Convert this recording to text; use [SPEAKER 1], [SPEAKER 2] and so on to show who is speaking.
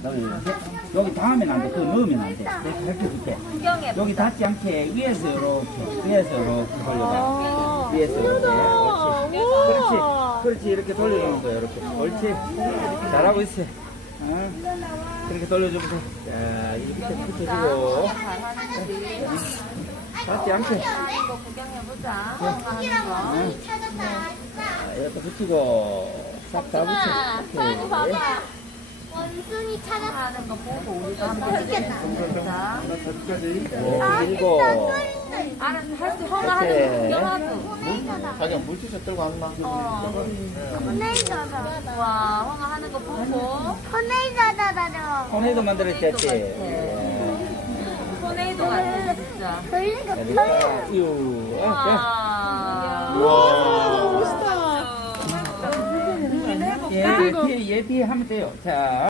[SPEAKER 1] 여기 닿으면 안 돼. 그거 넣으면 안 돼. 내가 가르쳐 줄게. 여기 닿지 않게 위에서 이렇게 돌려봐. 위에서 이렇게. 그렇지. 그렇지. 이렇게 돌려주는 거야. 이렇게. 옳지. 잘하고 있어. 그렇게 돌려주면서. 자, 이 밑에 붙여주고. 닿지 않게.
[SPEAKER 2] 이거 구경해보자.
[SPEAKER 1] 이렇게 붙이고. 싹 다 붙여.
[SPEAKER 2] 빨리 봐봐.
[SPEAKER 3] 원숭이 찾았어.
[SPEAKER 2] 하는 거 보고 우리도 한번 해보자.
[SPEAKER 1] 그리고.
[SPEAKER 2] 알았어, 할수 허가 하는 거 구경하고.
[SPEAKER 4] 자기가 물티셔츠 들고 왔나?
[SPEAKER 3] 토네이도다.
[SPEAKER 2] 와, 허가 하는 거 보고.
[SPEAKER 3] 토네이도다.
[SPEAKER 1] 토네이도 만들었지.
[SPEAKER 2] 토네이도 같아, 진짜.
[SPEAKER 3] 돌리고
[SPEAKER 1] 이거.
[SPEAKER 2] 와.
[SPEAKER 4] 우와.
[SPEAKER 2] 멋있다.
[SPEAKER 1] 얘 뒤에 하면 돼요. 자.